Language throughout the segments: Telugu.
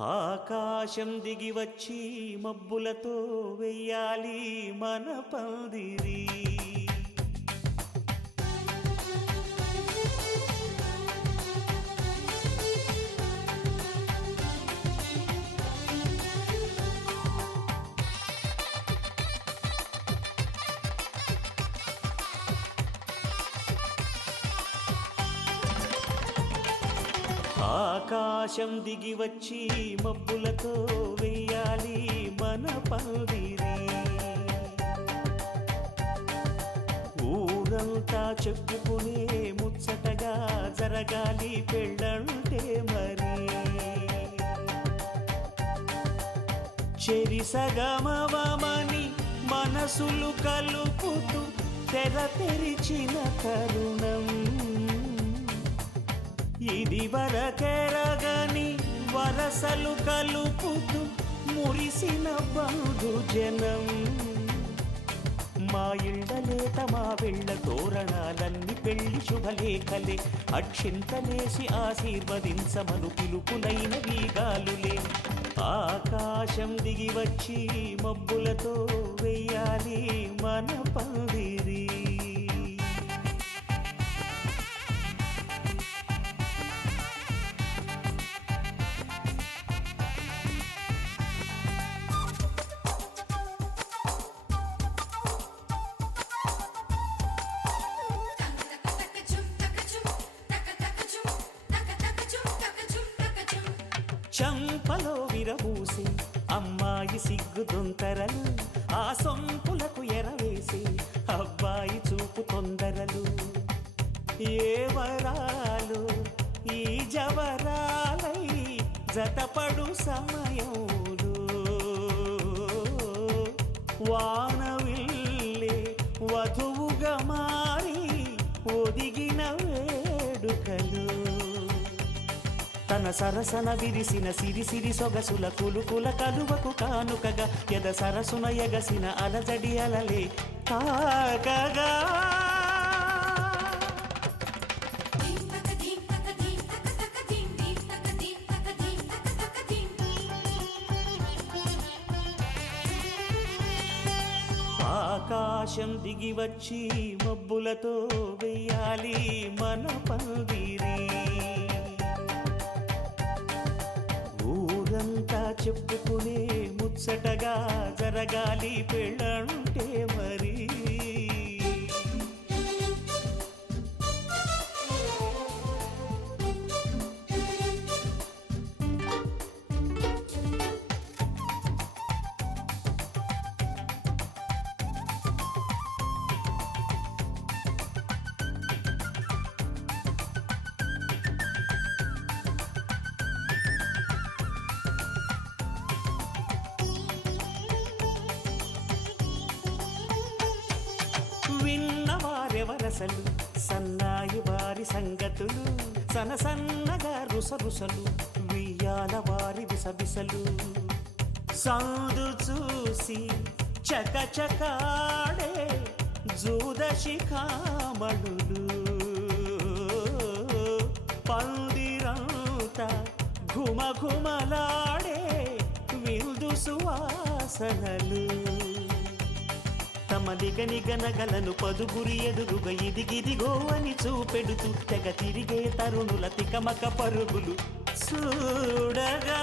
ఆకాశం దిగి వచ్చి మబ్బులతో వెయ్యాలి మన పందిరి. ఆకాశం దిగి వచ్చి మబ్బులతో వెయ్యాలి మన పందిరి. ఊరంతా చెప్పుకునే ముచ్చటగా జరగాలి పెళ్ళంటే మరి. చెరిసగమవమని మనసులు కలుపుతూ తెర తెరిచిన తరుణం. ఇది వరకెరగని వరసలు కలుపుతూ మురిసిన బంధుజనం. మా ఇళ్ళలేత మా వెళ్ళ తోరణాలన్నీ పెళ్లి శుభలేఖలే. అక్షింతలేసి ఆశీర్వదించమను పిలుపులైన వీగాలులే. ఆకాశం దిగి వచ్చి మబ్బులతో వెయ్యాలి మన పందిరి. చంపలో విరబూసి అమ్మాయి సిగ్గు దొంతరలు. ఆ సొంపులకు ఎరవేసి అబ్బాయి చూపు తొందరలు. ఏ వరాలు ఈ జవరాలై జతపడు సమయంలో. వానవిల్లే వధువుగా మారి ఒదిగిన వేడుకలు. తన సరసన విరిసిన సిరిసిరి సొగసుల కులుకుల కలువకు కానుకగా ఎద సరసున ఎగసిన అలజడి అలలే తాకగా. ఆకాశం దిగి వచ్చి మబ్బులతో వెయ్యాలి మన పందిరి. ఊరంతా చెప్పుకునే ముచ్చటగా జరగాలి పెళ్ళంటే మరి. విన్నవారెవరసలు సన్నాయి వారి సంగతులు. సనసన్నగా రుసరుసలు వియ్యాల వారి విసవిసలు. సందు చూసి చకచకాడే జూదశిఖామణులు. పందిరంతా ఘుమఘుమలాడే విందు సువాసనలు. తమ నిగనిగనగలను పదుగురి ఎదురుగా ఇదిగిదిగో అని చూపెడుతూ తెగ తిరిగే తరుణుల తికమక పరుగులు చూడగా.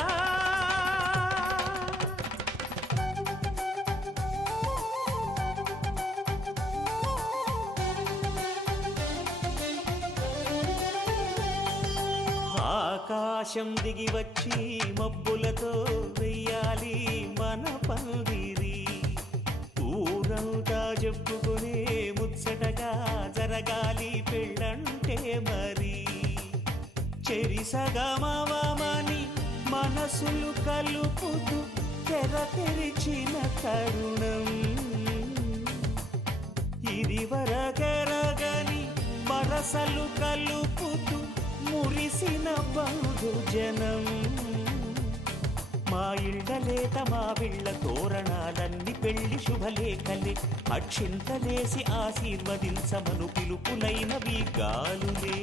ఆకాశం దిగి వచ్చి మబ్బులతో వెయ్యాలి మన పందిరి. ఊరంతా చెప్పుకునే ముచ్చటగా జరగాలి పెళ్ళంటే మరి. చెరిసగమవమని మనసులు కలుపుతూ తెర తెరిచిన తరుణం. ఇది వరకెరగని వరసలు కలుపుతూ మురిసిన బంధుజనం. మా ఇళ్ళలేత మా వీళ్ళ తోరణాలన్నీ పెళ్లి శుభలేఖలే. అక్షింతలేసి ఆశీర్వదించమను పిలుపులైన వీగాలులే.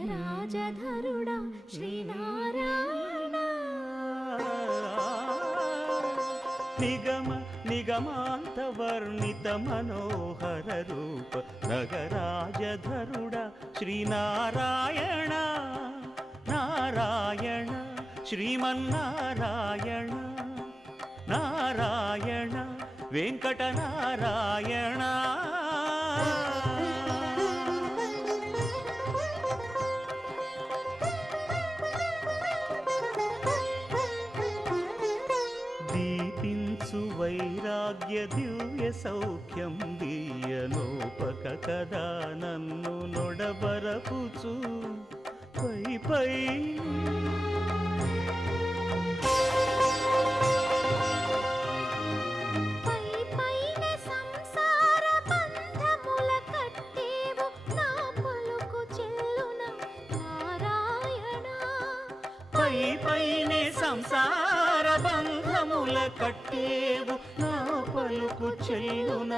నగరాజధరుడా శ్రీనారాయణ నిగమ నిగమాంత వర్ణిత మనోహర రూప నగరాజధరుడా శ్రీనారాయణ నారాయణ శ్రీమన్నారాయణ నారాయణ వెంకటనారాయణ దీపించు వైరాగ్య దివ్య సౌఖ్యం దీయనోపక కదా నన్ను నొడబరపుచు పై పై పైనే సంసార బంధముల కట్టేవు నా పలుకు చెల్లున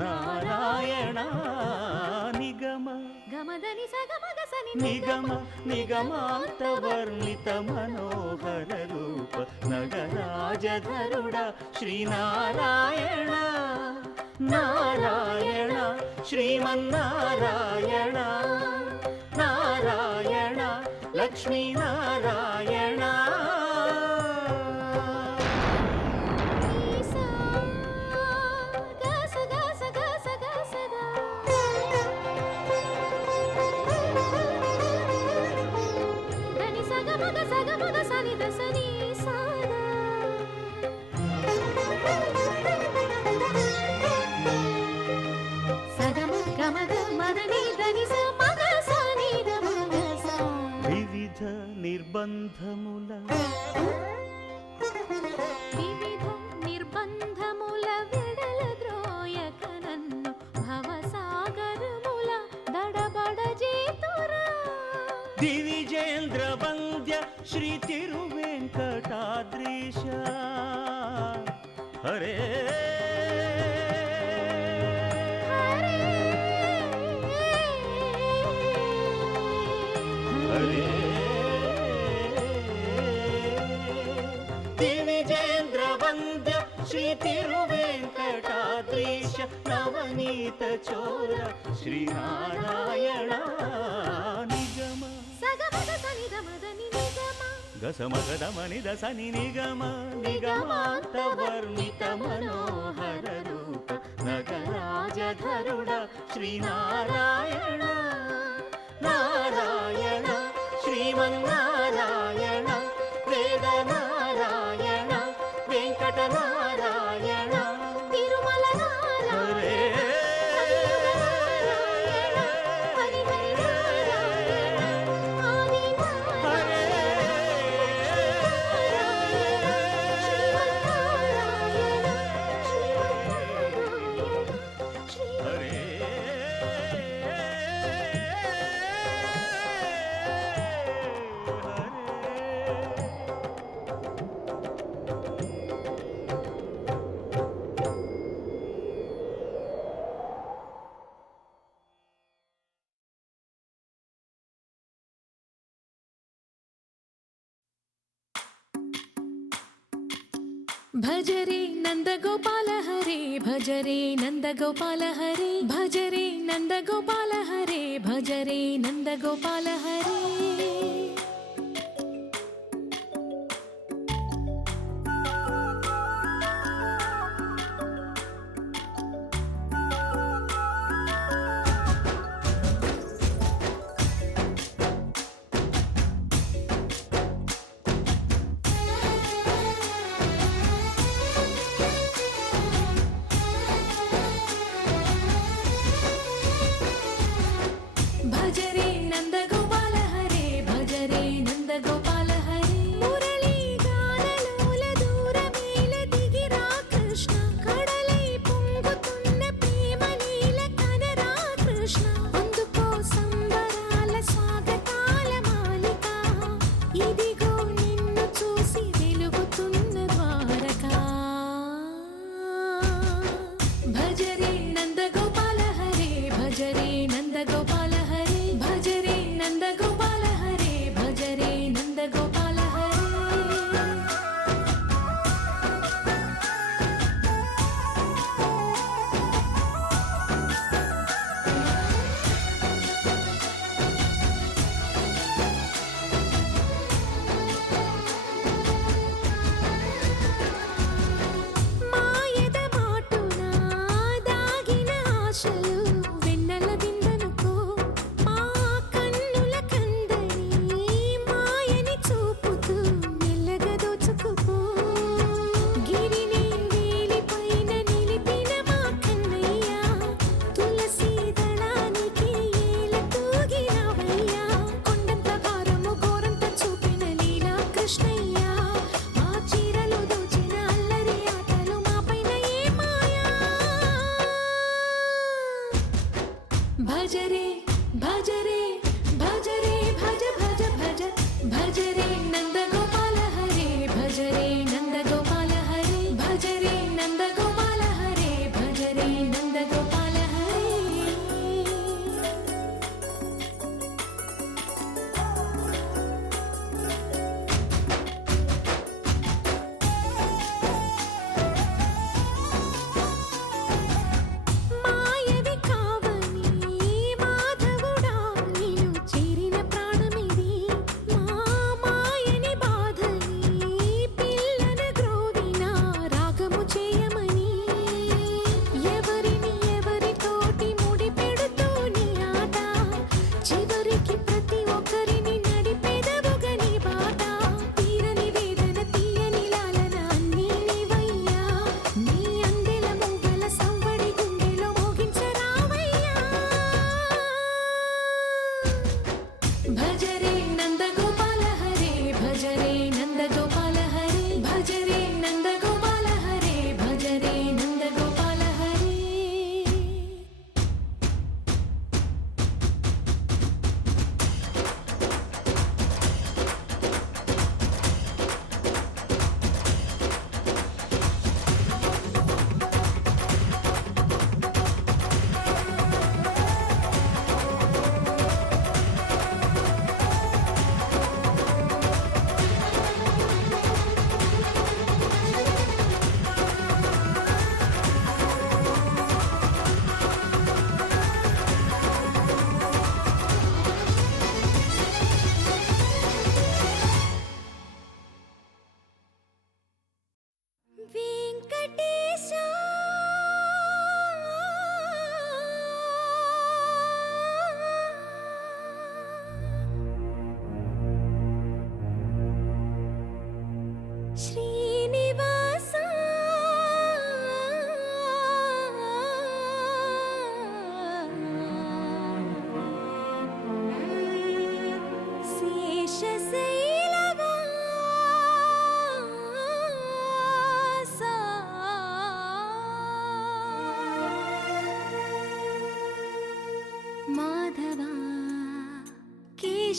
నారాయణ నిగమ నిగమ నిగమాంత వర్ణిత మనోహర రూప నగరాజధరుడ శ్రీనారాయణ నారాయణ శ్రీమన్నారాయణ నారాయణ లక్ష్మీనారాయణ వివిధ నిర్బంధముల వెడల ద్రోయక నన్ను భవసాగరముల దడబడ చేతురా दिविजेन्द्रवन्द्य श्री तिरुवेङ्कटाद्रीश हरे हरे दिविजेन्द्रवन्द्य श्री तिरुवेङ्कटाद्रीश नवनीत चोर श्रीनारायण निगम गसमगदमनिद सनि निगम निगमान्तवर्णित मनोहर रूप नगराजधरुड श्रीनारायण नारायण श्रीमन्नारायण वेदनारायण वेङ्कटनारायण తిరుమల నారాయణ भज रे नंद गोपाल हरे भज रे नंद गोपाल हरे भज रे नंद गोपाल हरे भज रे नंद गोपाल हरे भज रे नंद गोपाल हरे भज रे नंद गोपाल हरे मुरली गानलोल दूरमेल दिगिरा कृष्ण कड़लै పొంగుతున్న ప్రేమ నీల కనరా కృష్ణ అందుకో సంబరాల స్వాగతాల మాలిక ఇదిగో నిన్ను చూసి వెలుగుతున్న ద్వారకా భజ రే నంద గోపాల హరే భజ రే నంద గోపాల హరే భజ రే నంద గోపాల హరే భజ రే నంద గోపాల హరే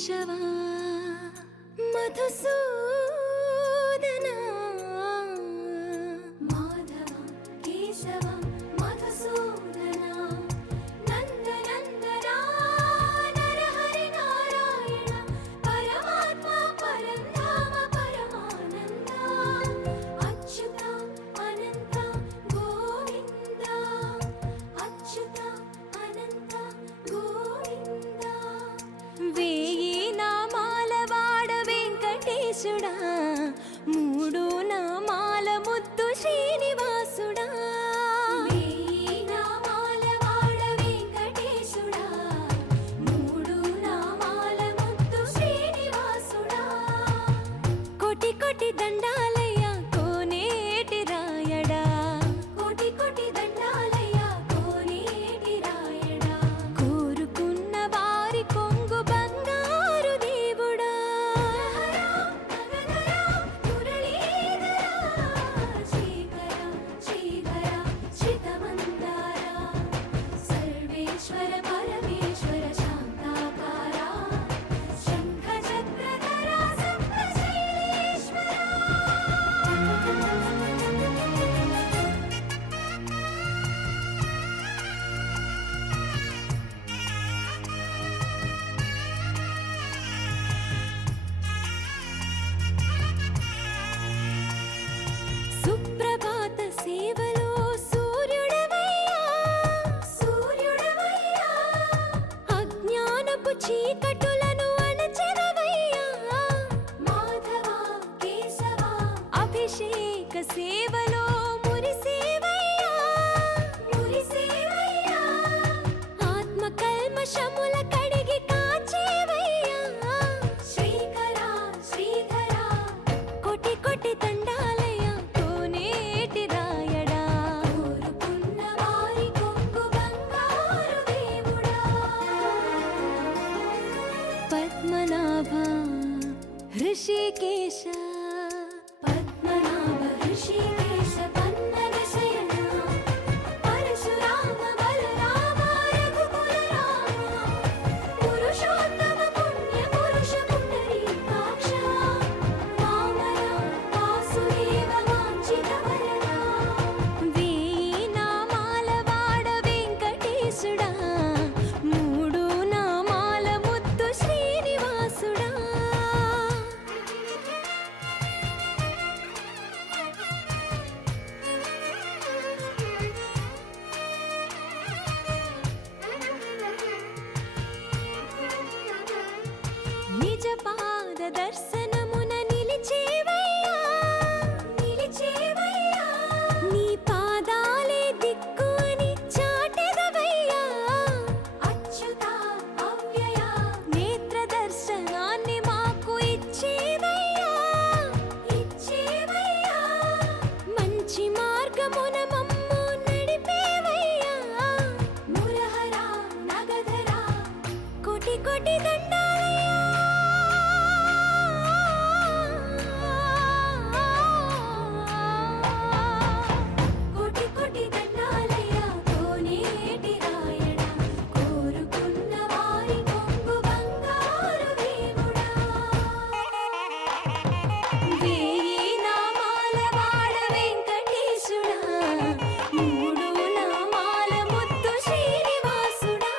కేశవ మధుసూదన మాధవ కేశవ మధుసూదన నందనందన నరహరి నారాయణ పరమాత్మ పరంధామ పరమానంద అచ్యుత అనంత గోవింద అచ్యుత అనంత గోవింద వేయి నామాల వాడ వెంకటేశుడా మూడు నామాల ముద్దు శ్రీనివాసుడా వేయి నామాల వాడ వెంకటేశుడా మూడు నామాల ముద్దు శ్రీనివాసుడా కోటి కోటి దండాలయ్య కోనేటి రాయడా కోటి కోటి దండాలయ్య కోనేటి రాయడా కోరుకున్న వారి కొంగు బంగారు దేవుడా శ్రీకర శ్రీధర శ్రితమందార సర్వేశ్వర పరమేశ్వర శాంతాకార శంఖ చక్రధర సప్తశైలేశ్వర సుప్రభాత సేవలో సూర్యుడవయ్యా సూర్యుడవయ్యా అజ్ఞానపు చీకటులను అణచెదవయ్యా మాధవ కేశవ అభిషేక సేవలో మురిసేవయ్యా మురిసేవయ్యా ఆత్మ కల్మషముల కడిగి కాచేవయ్యా శ్రీకర శ్రీధర కోటి కోటి దండాలయ కోనేటి రాయడా కోరుకున్న వారి కొంగు బంగారు దేవుడా పద్మనాభ హృషికేశ పద్మనాభ హృషికేశ పన్నగ శయన పరశురామ బలరామ రఘుకుల రామ పురుషోత్తమ పుణ్య పురుష పుండరీకాక్ష వామన వాసుదేవ వాంఛిత వరద వేయి నామాల వాడ వెంకటేశుడా మూడు నామాల ముద్దు శ్రీనివాసుడా నిజ పాద దర్శనమున నిలిచేవయ్యా నిలిచేవయ్యా నీ పాదాలే దిక్కు అని చాటెదవయ్యా అచ్యుత అవ్యయ నేత్ర దర్శనాన్ని మాకు ఇచ్చేవయ్యా ఇచ్చేవయ్యా మంచి మార్గమున మమ్ము నడిపేవయ్యా మురహర నగధర కోటి కోటి దండాలయ్యా కోటి కోటి దండాలయ్యా కోనేటి రాయడా కోరుకున్న వారి కొంగు బంగారు దేవుడా వేయి నామాల వాడ వెంకటేశుడా మూడు నామాల ముద్దు శ్రీనివాసుడా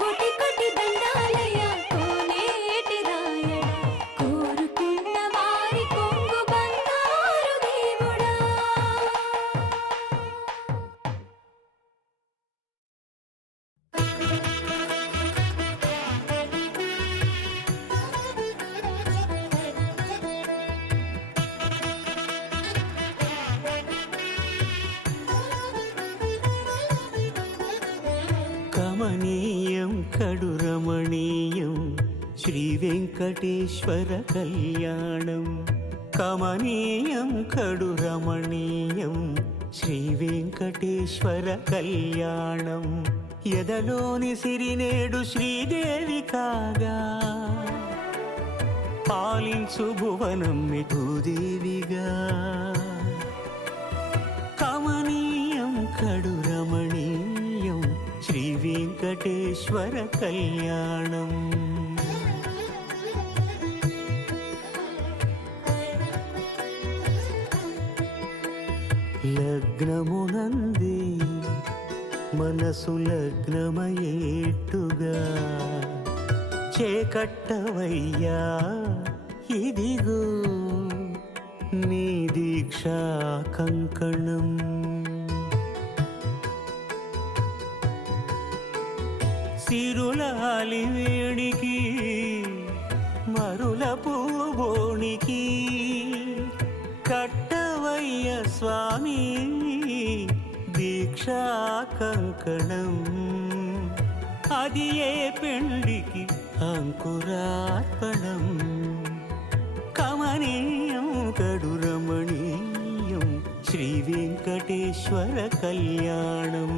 కోటి కోటి దండాలయ్యా కోనేటి రాయడా కోరుకున్న వారి కొంగు బంగారు దేవుడా కమనీయం కడు రమణీయం శ్రీ వెంకటేశ్వర కళ్యాణం కమనీయం కడు రమణీయం శ్రీ వెంకటేశ్వర కళ్యాణం ఎదలోని సిరినేడు శ్రీదేవి కాగా పాలించు భువనం భూదేవిగా కమనీయం కడు రమణీయం శ్రీ వెంకటేశ్వర కళ్యాణం లగ్నమునంది మనసు లగ్నమయేట్టుగా చేకట్టవయ్యా ఇదిగో నీ దీక్షా కంకణం. సిరులాలి వేడికి మరుల పూబోనికి కట్టవయ్య స్వామి దీక్షా కంకణం. అది ఏ పెండికి అంకురార్పణం. కమనీయం కడు రమణీయం శ్రీ వెంకటేశ్వర కళ్యాణం.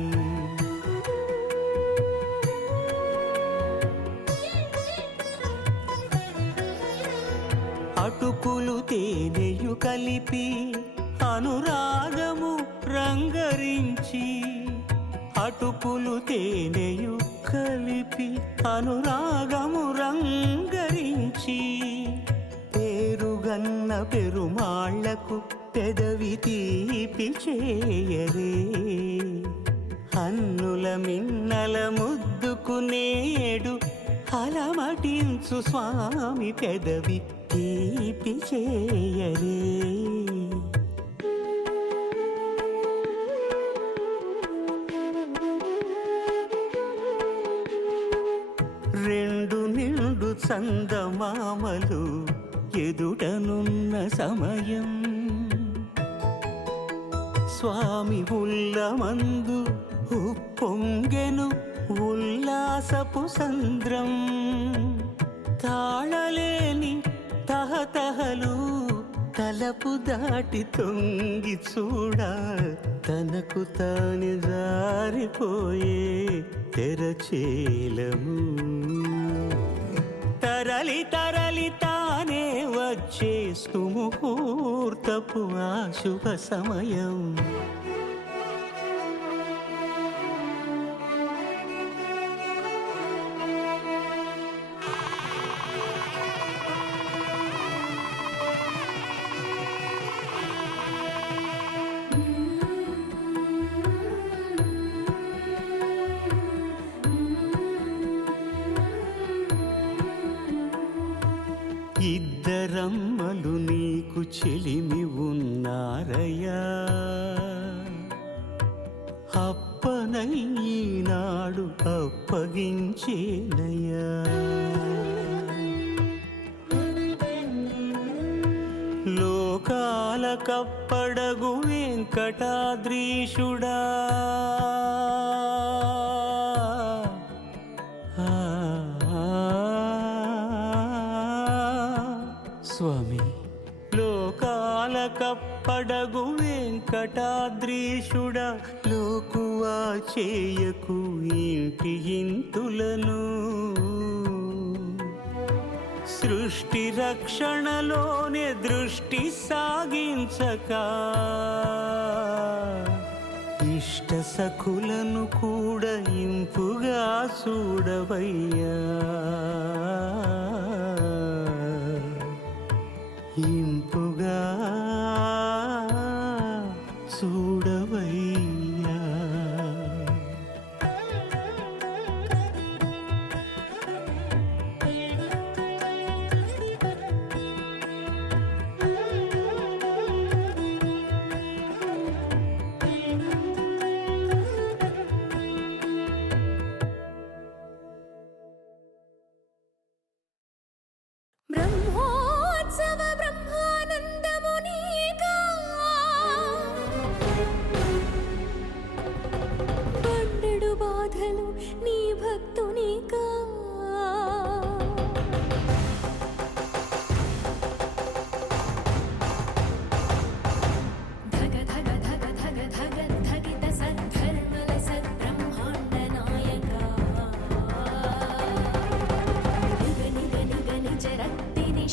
అటుకులు తేనెయు కలిపి అనురాగము రంగరించి, అటుకులు తేనెయు కలిపి అనురాగము రంగరించి, పేరుగన్న పెరుమాళ్లకు పెదవి తీపి చేయరే. అన్నుల మిన్నల ముద్దుకు నేడు అలమటించు స్వామి పెదవి తీపి చేయరే. రెండు నిండు చందమామలు ఎదుటనున్న సమయం, స్వామి ఉల్లమందు ఉప్పొంగెను ఉల్లాసపు సంద్రం. తాళలేని తహతహలు తలపు దాటి తొంగి చూడ, తనకు తాను జారిపోయే తెరచేలము. తరలి తరలి తానే వచ్చే సుముహూర్తపు ఆ శుభ సమయం. ఇద్దరమ్మలు నీకు చెలిమి ఉన్నారయ్యా, అప్పనయ్యనాడు అప్పగించేనయ్యా. లోకాల కప్పడగు వెంకటాద్రీషుడా, స్వామి లోకాల కప్పడగు వెంకటాద్రీషుడా, లోకువా చేయకు ఇంటి ఇంతులను. సృష్టి రక్షణలోనే దృష్టి సాగించక, ఇష్ట సఖులను కూడా ఇంపుగా చూడవయ్యా, ఇంపుగా చూడవయ్యా. బ్రహ్మోత్సవ బ్రహ్మానందమునీగా, పండెడు బాధలు నీ భక్తునిగా. ధగ ధగ ధగ ధగ ధగ ధగిత సద్ధర్మల సద్బ్రహ్మాండ నాయక, నిగ నిగ నిగ నిజ రక్తిని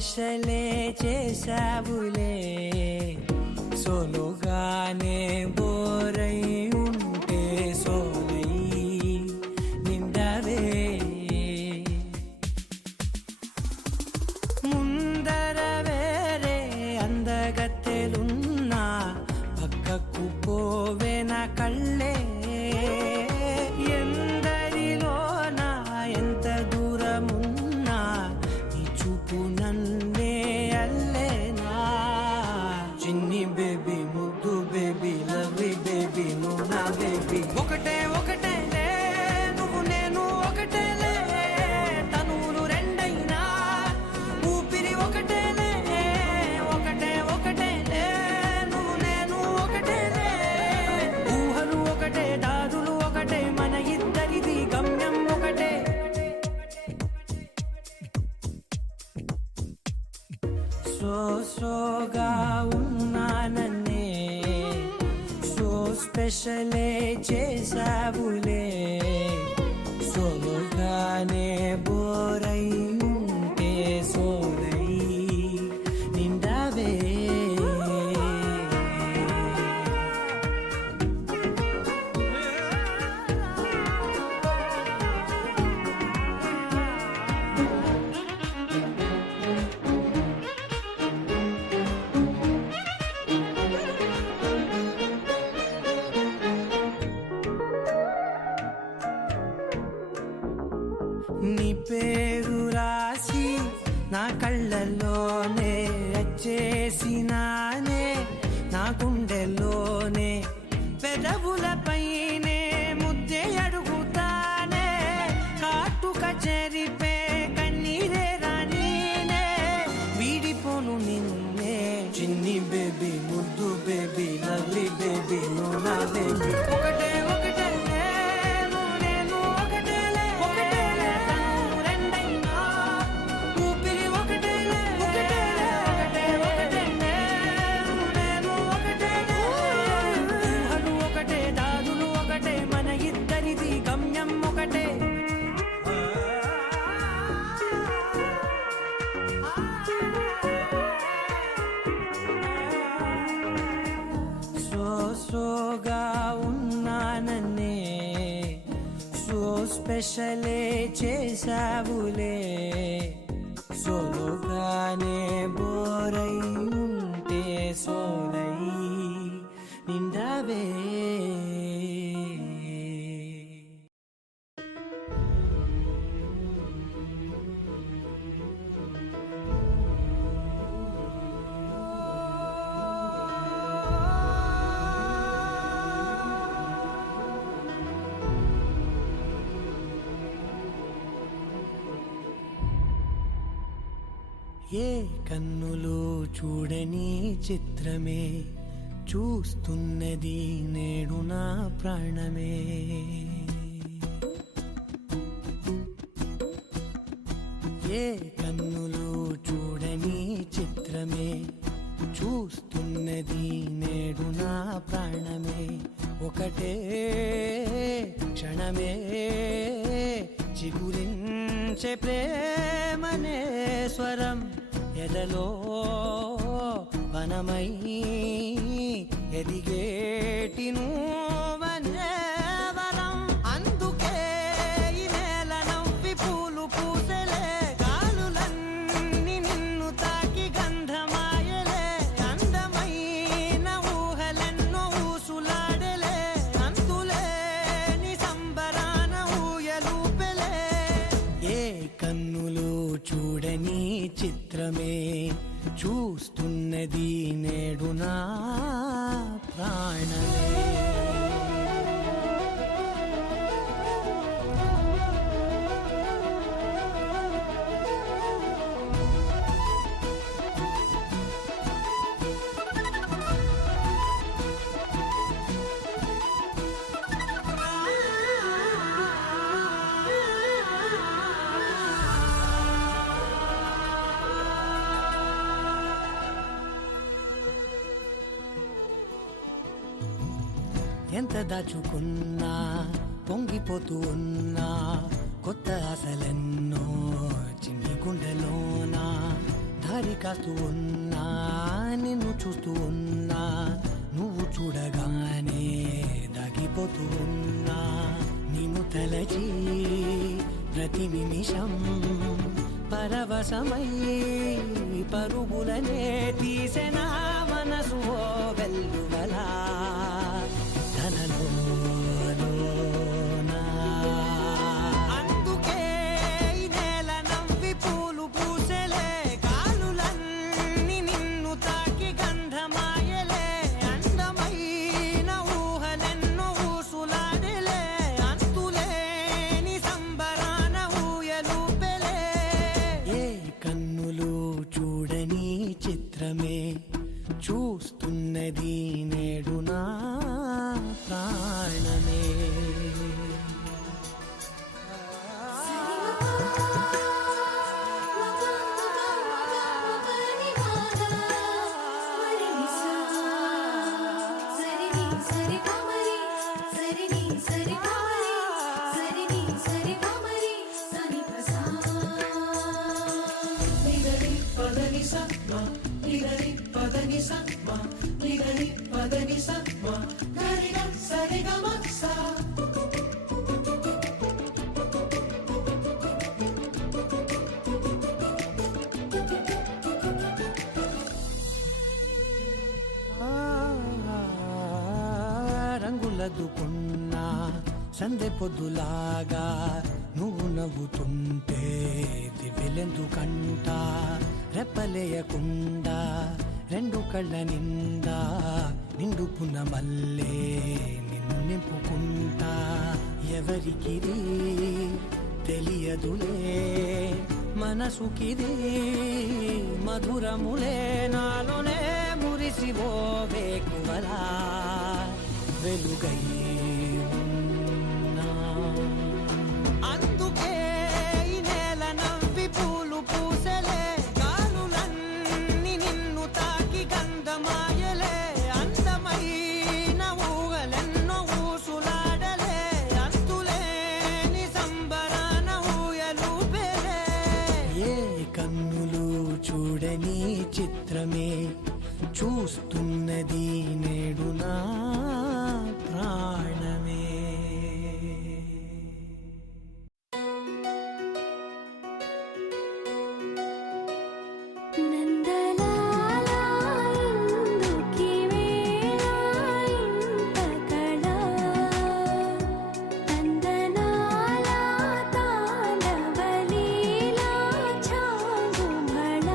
స్పెషలే చేసావులే సోలోగానే బోరై ఉంటే సోలై నిండవే ముందర వేరే అందగత్తెలున్నా పక్కకు పోవే నా కళ్ళే ఎందరిలోనా ఎంత దూరమున్నా నీ చూపు నన్నే అల్లేనా చిన్ని బేబీ ముద్దు బేబీ లవ్లీ బేబీ నువ్వు నా బేబీ ఒకటే ఒకటేలే నువ్వు నేను ఒకటేలే తనువులు రెండైనా ఊపిరి ఒకటేలే ఒకటే ఒకటేలే నువ్వు నేను ఒకటేలే ఊహలు ఒకటే దారులు ఒకటే మన ఇద్దరిది గమ్యం ఒకటే సోగా ఉన్నానన్నే సో స్పెషలే చేసావులే సోలోగానే బోరై ఉంటే సోలై నిండవే నీ పేరు రాసి నా కళ్ళల్లోనే వచ్చేసినానే నా గుండెల్లోనే పెదవులపైనే ముద్దే అడుగుతానే కాటుక చెరిపే కన్నీరే రానీనే వీడిపోను నిన్నే చిన్ని బేబీ ముద్దు బేబీ లవ్లీ బేబీ నువ్వు నా బేబీ ఒకటే ఒకటేలే నువ్వు నేను ఒకటేలే ఒకటేలే తనువు రెండైనా ఊపిరి ఒకటేలే ఒకటేలే ఒకటే ఒకటేలే నువ్వు నేను ఒకటేలే ఊహలు ఒకటే దారులు ఒకటే మన ఇద్దరిది గమ్యం ఒకటే సోగా ఉన్నానన్నే సో స్పెషలే చేసావులే సోలోగానే బోరై ఉంటే సోలై నిండవే ఏ కన్నులు చూడని చిత్రమే చూస్తున్నది నేడు నా ప్రాణమే ఏ కన్నులు చూడని చిత్రమే చూస్తున్నది నేడు నా ప్రాణమే ఒకటే క్షణమే చిగురించే ప్రేమనే స్వరం ఎదలో వనమై ఎదిగేటి నువ్వనే వరం అందుకే ఈ నేల నవ్వి పూలు పూసెలే గాలులన్నీ నిన్ను తాకి గంధమాయలే అందమైన ఊహలెన్నో ఊసులాడలే అంతులేని సంబరాన ఊయలూపెలే ఏ కన్నులు చూడని చిత్రమే చూస్తున్నది నేడు నా ప్రాణమే ఎంత దాచుకున్నా పొంగిపోతూ ఉన్నా కొత్త ఆశలెన్నో చిన్ని గుండెలోనా దారి కాస్తూ ఉన్నా నిన్ను చూస్తూ ఉన్నా నువ్వు చూడగానే దాగిపోతూ ఉన్నా నిన్ను తలచి ప్రతి నిమిషం పరవశమై పరుగులనే తీసెనా మనసు ఓ వెల్లువలా తనలోనా అందుకే ఈ నేల నవ్వి పూలు పూసెలే కాలులన్నీ నిన్ను తాకి గంధమాయలే అందమైన ఊహలెన్నో ఊసులాడలే అంతులేని సంబరాన ఊయలూపెలే ఏ కన్నులు చూడని చిత్రమే చూస్తున్నది నేడు నా ప్రాణమే రంగులదుకున్నా సందె పొద్దులాగా నువ్వు నవ్వుతుంటే దివ్వెలెందుకంట రెప్పలేయకుండా రెండు కళ్ళ నిండా నిండుకున్న మల్లే నిన్ను నింపుకుంటా ఎవరికిది తెలియదులే మనసుకిది మధురములే నాలోనే మురిసివో వేకువలా వెలుగై ఉన్నా అందుకే ఈ నేల నవ్వి పూలు పూసెలే గాలులన్నీ నిన్ను తాకి గంధమాయలే అందమైన ఊగలెన్నో ఊసులాడలే అంతులేని సంబరాన ఊయలూపెలే ఏ కన్నులు చూడని చిత్రమే చూస్తున్నది నేడు నా ప్రాణమే నందలాలా ఇందుకి వేళ ఇంత కళ నందనాలా తాండవలీలా చాగుమళ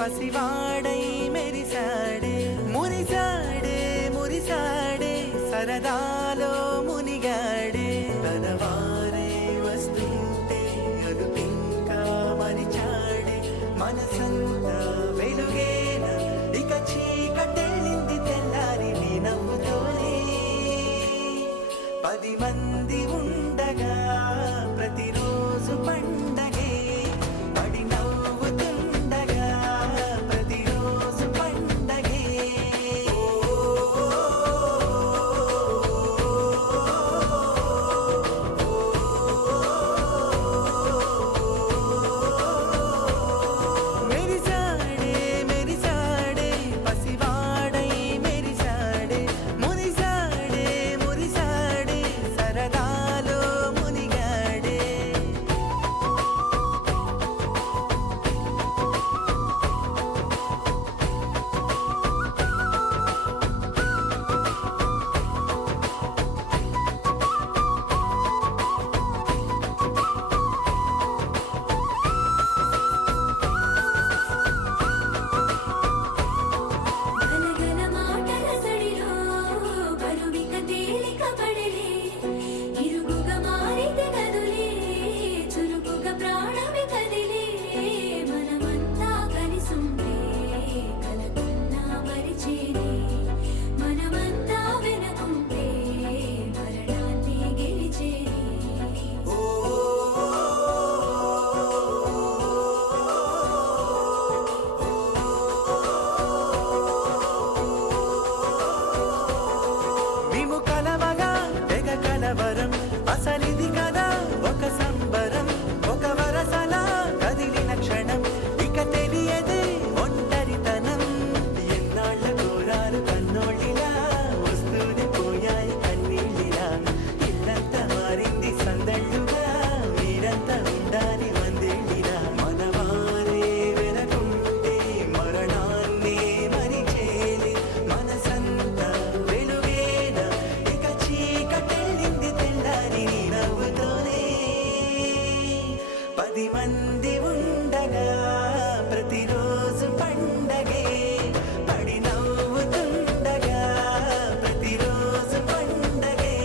పసివాడై మెరిసాడే మురిసాడే మురిసాడే సరదాలో మునిగాడే తన వారే వస్తుంటే అదుపింకా మరిచాడే మనసంతా వెలుగేన ఇక చీకటెళ్ళింది తెల్లారి నీ నవ్వుతోనే 10 మంది ఉండగా ప్రతిరోజు పండగే పడి నవ్వుతుండగా ప్రతిరోజు పండగే మెరిసాడే మెరిసాడే పసివాడై మెరిసాడే మురిసాడే మురిసాడే సరదాలో మునిగాడే గలగల మాటల సడిలో బరువిక తేలిక పడలే ఇరుకుగా మారితే కదులే చురుకుగా ప్రాణమి కదిలే మనమంతా కలిసుంటే కలకున్నా మరిచేనే మనమంతా వెనకుంటే మరణాన్ని గెలిచేనే మేము కలవగా తెగ కలవరం అసలిది కదా ఒక సంబరం ఒక వరసలా కదిలిన క్షణం ఇక తెలియదే ఒంటరితనం ఎన్నాళ్ళ కోరాలు కన్నోళ్ళిలా వస్తూనే పోయాయి కన్నీళ్ళిలా ఇల్లంతా మారింది సందళ్ళుగా మీరంతా ఉండాలి వందేళ్ళిలా మనవారే వెనకుంటే మరణాన్నే మరిచేలి మనసంతా వెలుగేన ఇక చీకటెళ్ళింది తెల్లారి నీ నవ్వుతోనే 10 మంది ఉండగా ప్రతిరోజు పండగే పడి నవ్వుతుండగా ప్రతిరోజు పండగే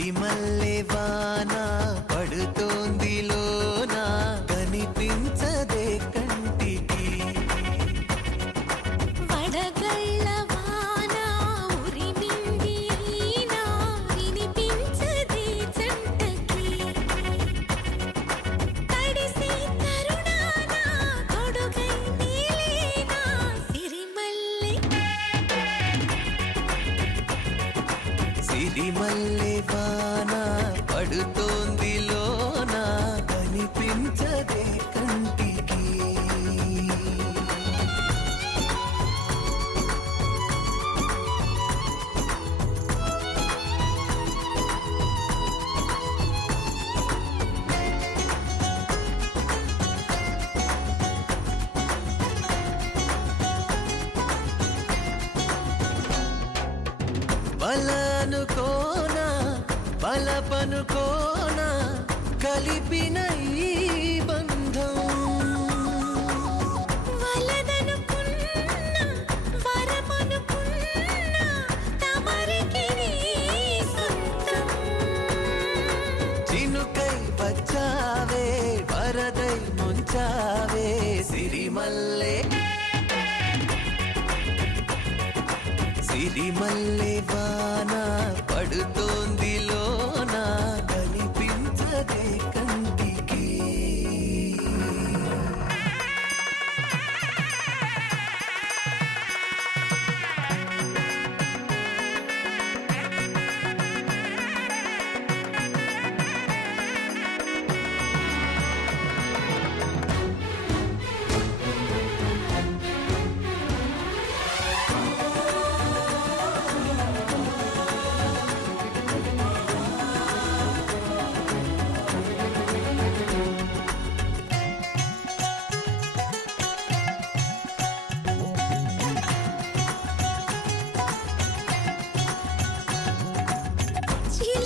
సిరిమల్లె వాన పడుతోంది లోన కనిపించదే కంటికి వడగళ్ళ వాన ఉరిమింది అయినా వినిపించదే జంటకి తడిసి తరుణాన తొడుగై నీలేనా సిరిమల్లె సిరిమల్లె వాన పడుతోంది లోన కనిపించదే కంటికి బలనుకోనా బలపనుకోనా కలిపిన ఈ బంధం వలదనుకున్నా వరమనుకున్నా తమరికి నీ సొంతం చినుకై వచ్చావే వరదై ముంచావే సిరిమల్లె సిరిమల్లె వాన పడుతోంది లోన కనిపించదే కంటికి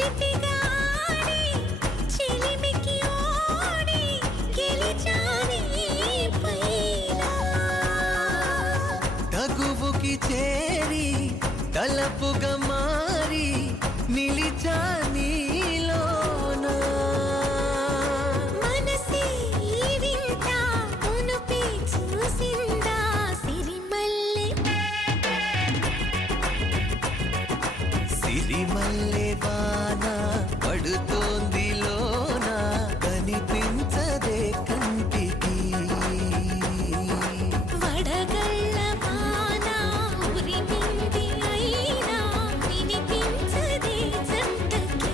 చిలిపిగాడి చిలిమికి ఓడి గెలిచాని పైన తగువుకి చేరి తలపుగా మారి నిలిచా నీలోన మనసే వింత కొనుపి చూసిందా సిరిమల్లె సిరిమల్లె వాన పడుతోంది లోన కనిపించదే కంటికి వడగళ్ళ వాన ఉరిమింది అయినా వినిపించదే జంటకి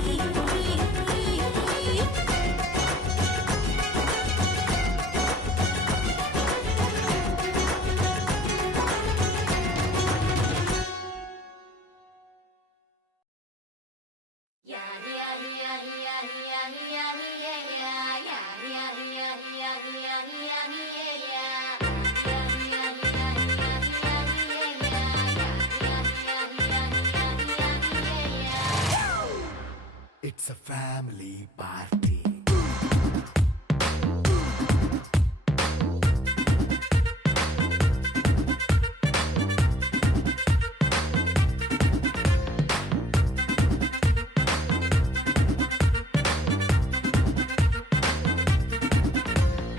It's a family party.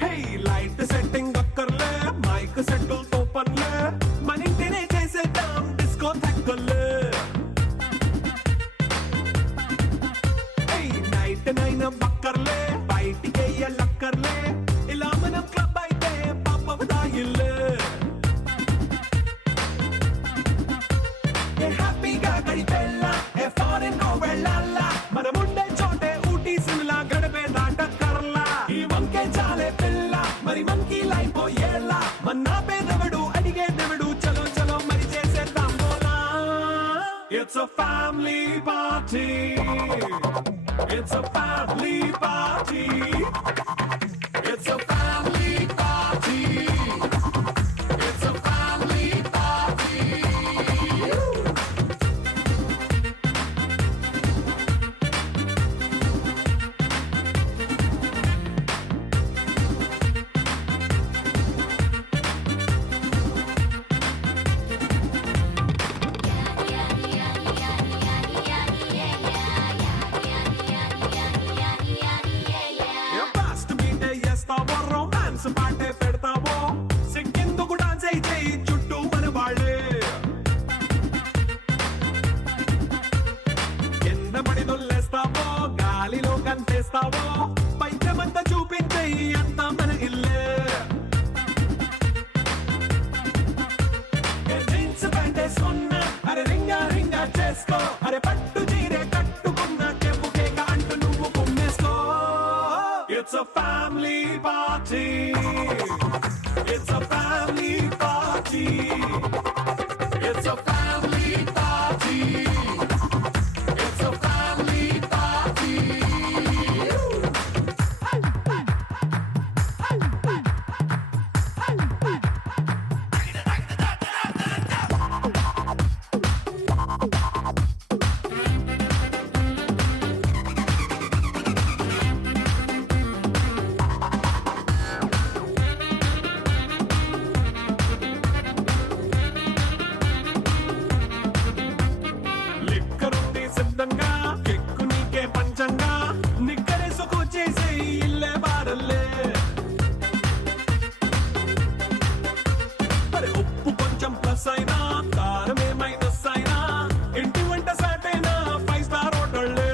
Hey, light setting అక్కర్లే మైక్ సెట్టుల్ తో పర్లే మన ఇంటినే చేసేద్దాం డిస్కో థక్కర్లే నైట్ నైన్ బక్కర్లే బయటికి లక్కర్లే ఇలా మనం క్లబ్ అయితే పాపదాయిల్లే హ్యాపీగా గడిపెళ్ళ ఏ ఫారెన్ నో వెళ్ళాల మనం ఉండే చోటే ఊటీ సిమ్లా గడిపే దాటక్కర్లా ఈ వంకే చాలే పిల్ల మరి మంకీ లైఫ్ పోయేలా మన్నా పేదవడు అడిగేదెవడు చలో చలో మరి చేసేద్దాం బోలా It's a family party. It's a family party. It's a family party. It's a family party. చేసుకో అరే పట్టు చీరే కట్టుకున్న చెప్పుకేక అంటూ నువ్వు కుమ్మేసుకో. It's a family party. It's a family party. It's a family party. It's a family party. లిక్కరుంది సిద్ధంగా కెక్కు నీకే పంచంగా నిక్కరేసుకు చేసే ఇల్లే బారల్లే. మరి ఉప్పు కొంచెం ప్లస్ అయినా కారమే మైనస్ అయినా ఇంటి వంట సాటైనా 5 స్టార్ హోటళ్ళే.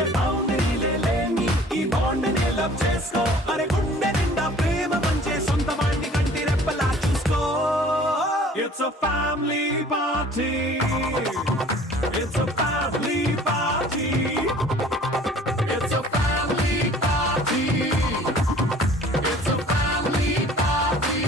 ఏ బౌండరీలే లేని ఈ బాండ్ని లవ్ చేసుకో అరే గుండె నిండా ప్రేమ పంచే సొంత వాణ్ణి కంటి రెప్పలా చూసుకో. It's a family party. It's a family party. It's a family party. It's a family party.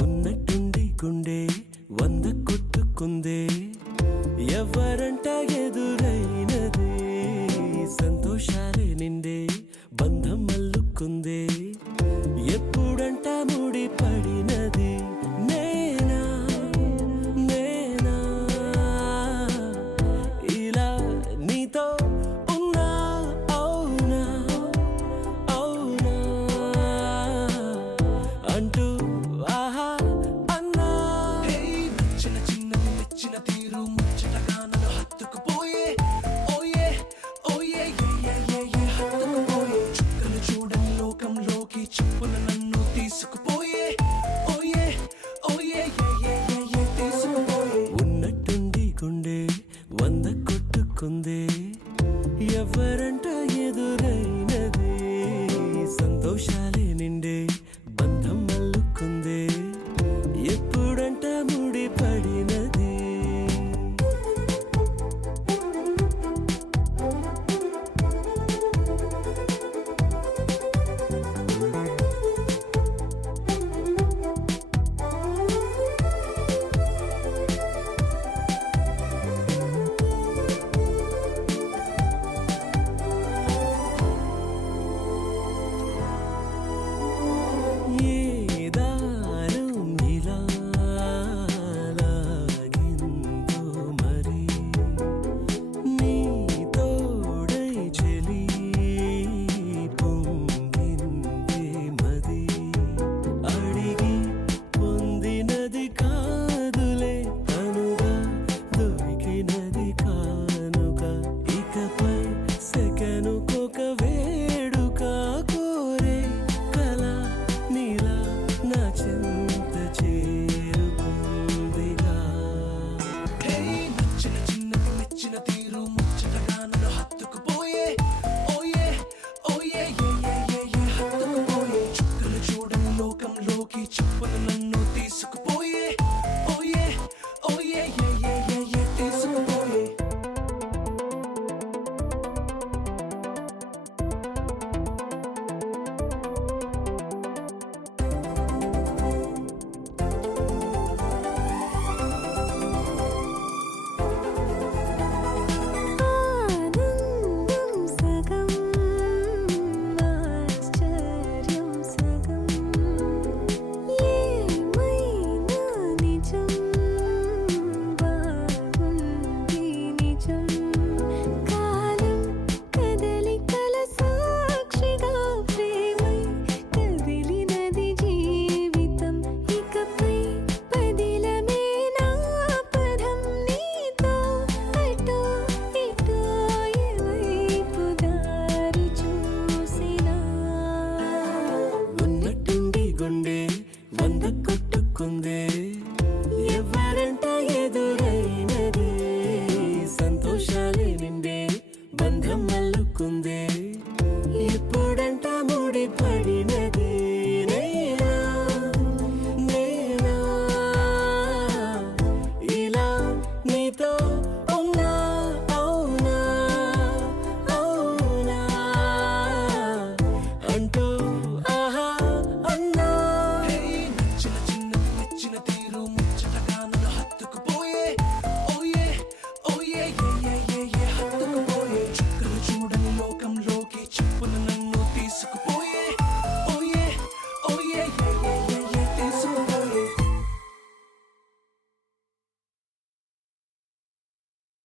ఉన్నట్టుండి గుండె 100 కొట్టుకుందే ఎవరంట ఎదురైనదే సంతోషాలే నిండే బంధం అల్లుకుందే ఎప్పుడంట ముడి పడి